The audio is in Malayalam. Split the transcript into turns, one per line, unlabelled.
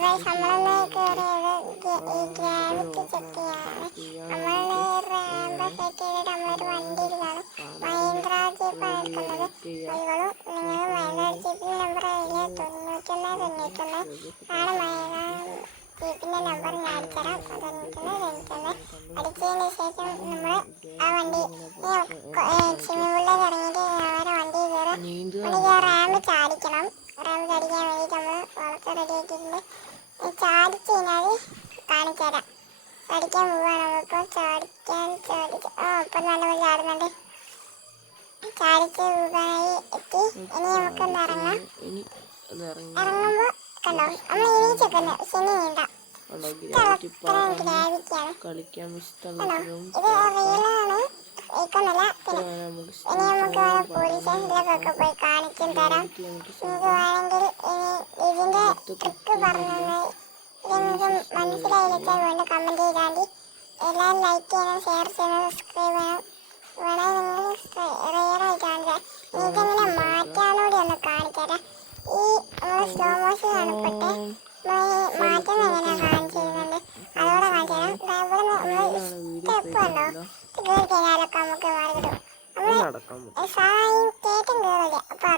guys, നമ്മളൊന്ന് കേറിയത് ഈ ഗ്രാവിറ്റി ചെക്ക് ചെയ്യാണ് നമ്മൾ റാമ്പ് സെറ്റ് ചെയ്തിട്ട് നമ്മളൊരു വണ്ടി ഇരുന്നാണ് മഹീന്ദ്ര ജീപ്പാണ് എടുക്കുന്നത് ഒഴികളും നിങ്ങൾ മഹീന്ദ്ര ജീപ്പിന്റെ നമ്പർ അറിയില്ല തൊണ്ണൂറ്റൊന്ന് തൊണ്ണൂറ്റൊന്ന് ആണ് മഹീന്ദ്ര ജീപ്പിന്റെ നമ്പർ ഞാൻ അടിച്ചരാം തൊണ്ണൂറ്റൊന്ന് തൊണ്ണൂറ്റൊന്ന് അടിച്ചതിന് ശേഷം നമ്മൾ ആ വണ്ടി സ്വിമ്മിംഗ് പൂളിലേക്ക് ഇറങ്ങിയിട്ട് നേരെ വണ്ടി കയറാം വണ്ടി റാമ്പ് ചാടിക്കണം. റാമ്പ് ചാടിക്കാൻ നമ്മൾ വളർച്ച റെഡി ആക്കിയിട്ടുണ്ട് ഈ ചാടിച്ച് കഴിഞ്ഞാൽ കാണിച്ചു തരാം ചാടിക്കാൻ പോവാണ്. നമ്മളിപ്പോൾ ചാടിക്കാൻ ചാടിച്ച്. ആ ഇപ്പം നല്ലപോലെ ചാടുന്നുണ്ട്. ചാടിച്ച് പോകാനായി എത്തി. ഇനി നമുക്ക് ഒന്ന് ഇറങ്ങാം. ഇറങ്ങുമ്പോൾ കണ്ടോ? നമ്മൾ എണീച്ചൊക്കെ നീണ്ട
കളിക്കാൻ
പിന്നെ
നമുക്ക്
ഇനി നമുക്ക് വേണം പോലീസ് സ്റ്റേഷനിലേക്കൊക്കെ പോയി കാണിച്ചും തരാം.
നമുക്ക്
നിങ്ങൾക്ക് വേണമെങ്കിൽ ഇനി ഇതിന്റെ ട്രിക്ക് പറഞ്ഞു നിങ്ങൾക്ക് മനസ്സിലായി വെച്ചാൽ കമന്റ് മതി എല്ലാവരും ലൈക്ക് ചെയ്യണം ഷെയർ ചെയ്യണം സബ്സ്ക്രൈബ് ചെയ്യണം. വേണമെങ്കിൽ നിങ്ങൾ ആയിട്ടാണ് എനിക്കങ്ങനെ മാറ്റാനോടി ഒന്ന് കാണിക്കാം ഈ നമ്മൾ സ്ലോ മോഷൻ കാണപ്പെട്ട് മാറ്റം എങ്ങനെ കാണിച്ചു തരുന്നുണ്ട് അതോടെ കാണിച്ചു തരാം ഇവിടെ നമ്മൾ സ്റ്റെപ്പ് ഉണ്ടോ ഇത് കയറി കഴിഞ്ഞാലൊക്കെ നമുക്ക് മാറി കിട്ടും. നമ്മൾ സായും കേട്ടും കയറില്ല അപ്പോൾ